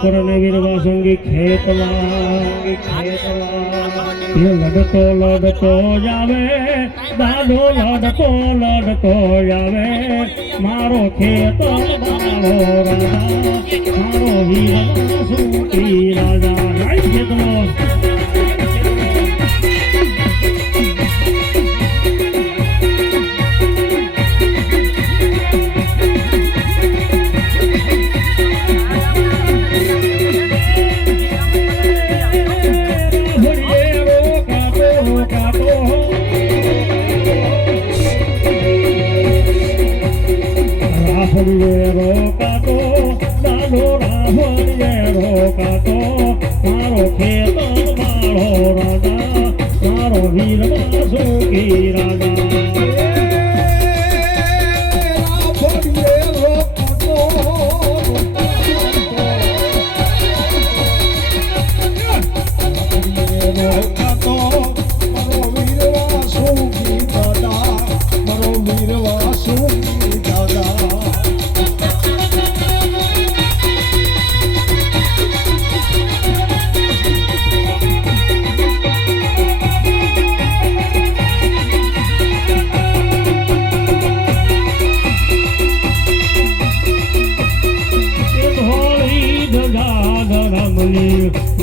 કરણવીર વાસંગી ખેતલા લડતો લડતો જાવે દાદો લડતો જાવે મારો ખેતલ મારો રાજા મારો વીર સુખી રાજા જય ખેતલો રોકાતો દાદો રોકાતો મારો ખેતર મારો રાજા મારો વીર સુખી રાજા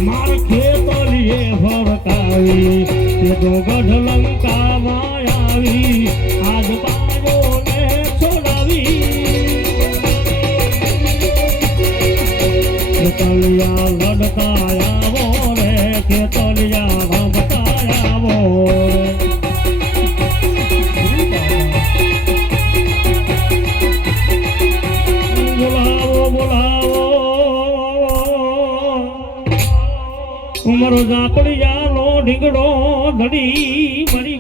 માર ખેતલીએ ફરકાવી તે તો ગઢ લંકામાં આવી આજ બાજોને છોડાવી ખેતલિયા લડતા આવો રે ખેતલિયા રમતા આવો બોલાવો બોલાવો ઉમરો ઝાપડિયાનો ઢીંગડો ધડી મરી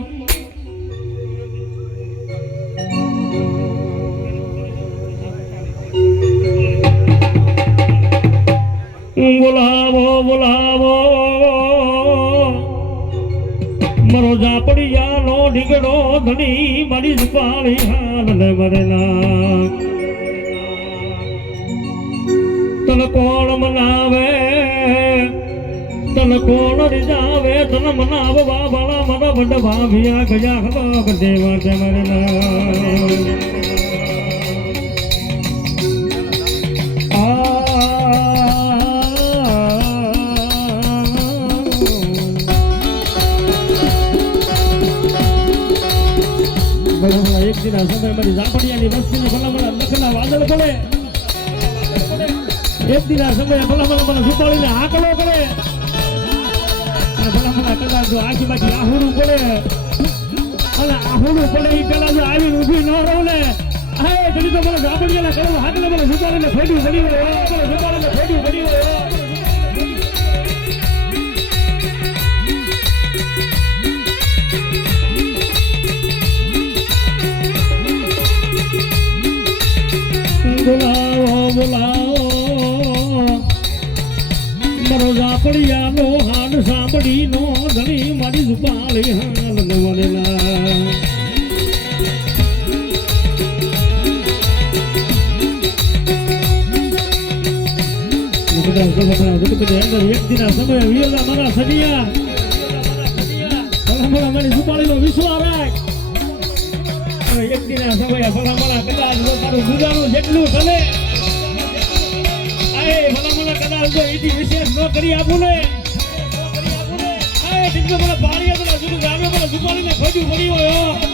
બોલાવો બોલાવો મરો ઝાપડિયાનો ઢીંગડો ધડી મરી પાળી હાલ ને મરેલા તન કોણ મનાવે તન કોણ રીજાવે તન મનાવવા વાળા મારા વડ ભાભિયા ગયા ખબર દેવા તે મરેલા એક દિન સમય મારી ઝાપડિયાની વસ્તીની ભલા લખના વાદળ પડે એક દિન સમય ભલા મને સુપાડીને આંકડો કરે ભલા કદાચ જો આખી બાકી આહુડું પડે અને આહુડું પડે એ પેલા જો આવી ઊભી ન રહું ને હા ઘડી તો મને ઝાપડિયાના કરવું હાથને મને સુપાડીને ફેડ્યું પડી ગયો સુપાડીને ફેડ્યું પડી ગયો બોલાવો બોલાવો મારો ઝાપડિયાનો હાડ સાંભળીનો ધણી મારી ઝુપાળી હાલ નવરેલા એક દિના સમય વિયેલા મારા સજિયા ભલા મારી ઝુપાળીનો વિશ્વાસ રાખ એક દિના સમય ભલા કદાચ તારું ગુજારું જેટલું થશે ભલા કદાચ જો એથી વિશેષ ન કરી આપું ને મને પાણી હતા સુધી ગામે મને ઝુપાડીને ખોજું પડી હોય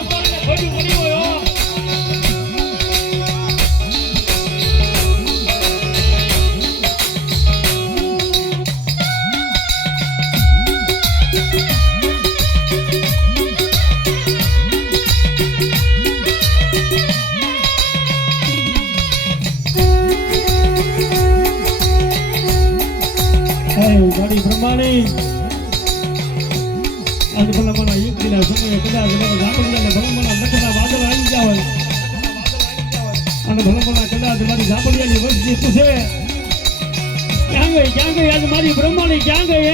ગાડી પ્રમાણે આજ ભલા મને એક દિના સમય કદાચ ઝાપડિયાને ભલા લખના વાદળ આવી ગયા હોય અને ભલા કદાચ મારી ઝાપડિયાની વસ્તી પૂછે ક્યાં ગઈ આજ મારી બ્રહ્માણી ક્યાં ગઈ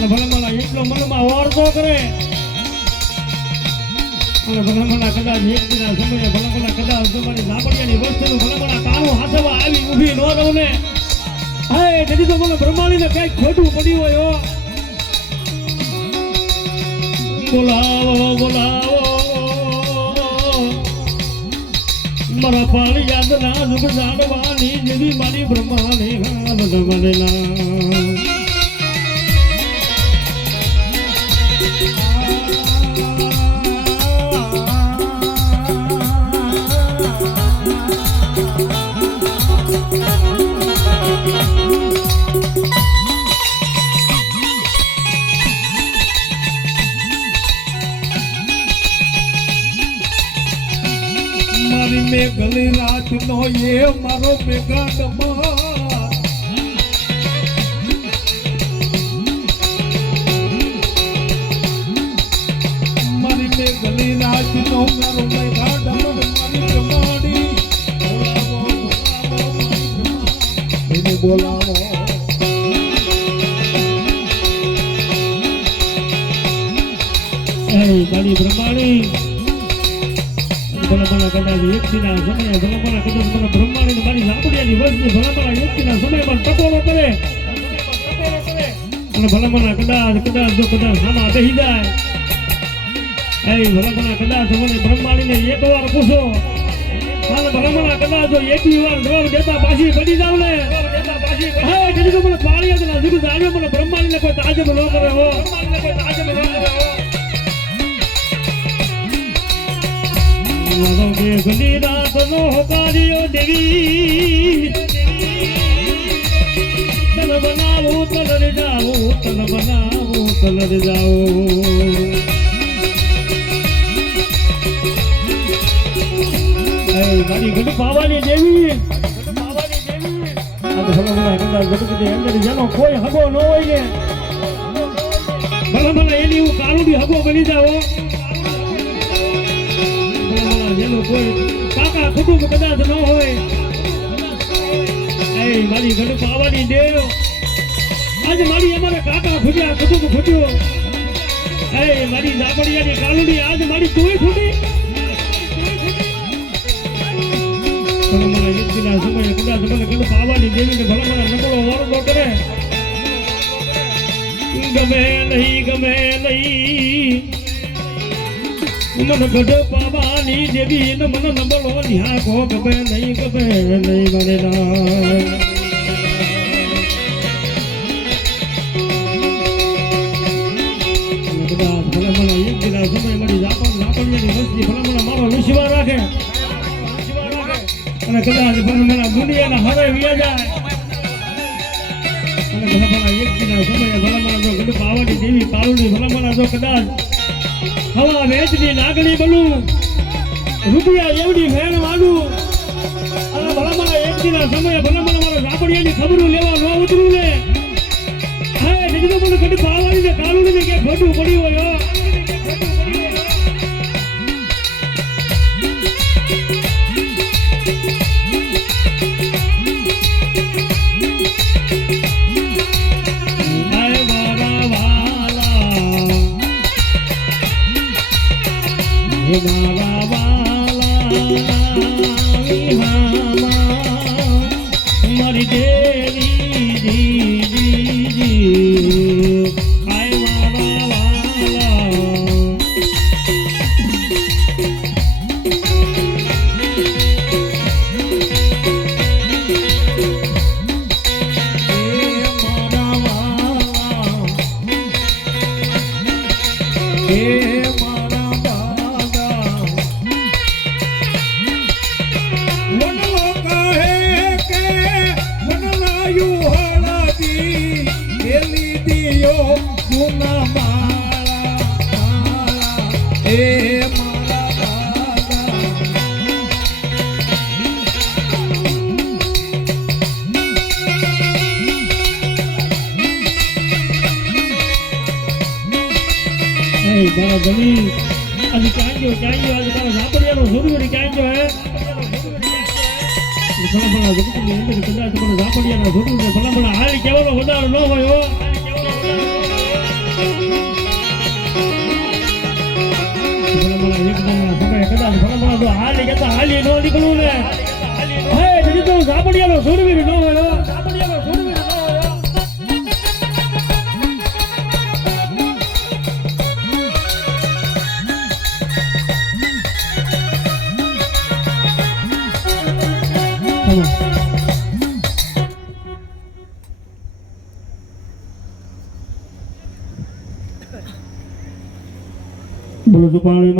અને ભલે મને એટલો મનમાં ઓરતો કરે અને ભલે મને કદાચ એક દિના સમયે ભલે મને કદાચ તમારી ઝાપડિયાની વસ્તુનું ભલે મને કાણું હાથમાં આવી ઊભી ન રહું ને હે તેથી તો મને બ્રહ્માણીને કંઈક ખોટું પડ્યું હોય હો બોલાવો બોલાવો મારા પાણી યાદ ના જુગ જાણવાની જેવી મારી બ્રહ્માણી હાલ મને ના મેઘલી રાત નો એ મારો મેઘાડમાં મારી મેઘલી રાત નો મારો મેઘાડમાં મારી બ્રહ્માણી બોલાવો મારી બ્રહ્માણી ભલા કદાચ વ્યક્તિના સમયે ભલા કદાચ મને બ્રહ્માણી મારી ઝાપડિયાની વસ્તી ભલા વ્યક્તિના સમયમાં ટકોરો કરે અને ભલા કદાચ જો કદાચ સામા બેસી જાય ભલા કદાચ મને બ્રહ્માણીને એકવાર પૂછો અને ભલા કદાચ જો એકી વાર જવાબ દેતા પાછી પડી જાવ ને કદી તો મને પાણી ના જુગ જાણ્યો મને બ્રહ્માણીને કોઈ તાજબ ન કરે હો મેઘલી રાત નો કાર્યો દેવી તન બનાવું તન જાવું તન બનાવું તન જાવું મારી ગઢ પાવાની દેવી જેનો કોઈ હગો ન હોય ને ભલે એની હું કાળું બી હગો બની જાવ જેનો કોઈ કાકા કુટુંબ કદાચ ન હોય મારી ઘર પાવાની દેવ આજે મારી અમારે કાકા ફૂટ્યા કુટુંબ ફૂટ્યો મારી ઝાપડિયાની કાલુડી આજ મારી તુંય ફૂટી સમયે કદાચ મને ઘર પાવાની દેવીને ભલે મને નબળો વરદો કરે ગમે નહીં મન ગઢ પાવાની દેવી ને મન નબળો ન્યાકો ગમે નહીં મને કદાચ ભલે મને એક દિના સમય મળી ઝાપડિયાની વસ્તી ભલે મને મારો વિશ્વાસ રાખે અને કદાચ ભલે મને દુનિયાના હરે વ્યા જાય અને ભલે મને એક દિના સમયે ભલે મને જો ગઢ પાવાની દેવી કાળુડી ભલે મને જો કદાચ હવા વેચની નાગણી બનું રૂપિયા એવડી ભેણ માંગું અને ભલા મારા એક દિના સમયે ભલા મને મારા ઝાપડિયાની ખબરું લેવા ન ઉતરું ને નહીં તો મને કદી પાવાની ને કાળું ને ક્યાંક ખોટું પડ્યું હોય મારા વાલા મારી દેવી આય મારા વાલા મારા ગણી આજે ક્યાં ગયો આજે તારા ઝાપડિયાનો સુરવીર ક્યાં ગયો હે ભલા જગતની અંદર કદાચ મને ઝાપડિયાના સુરવીર ભલા હાલ કહેવાનો વધારો ન હોય હો ભલા તો હાલી કેતા હાલી નો નીકળું ને હે જડી તો ગાબડિયાનો સુરવીર નો હોય ગાબડિયાનો સુરવીર નો હોય બોલો સુપાણી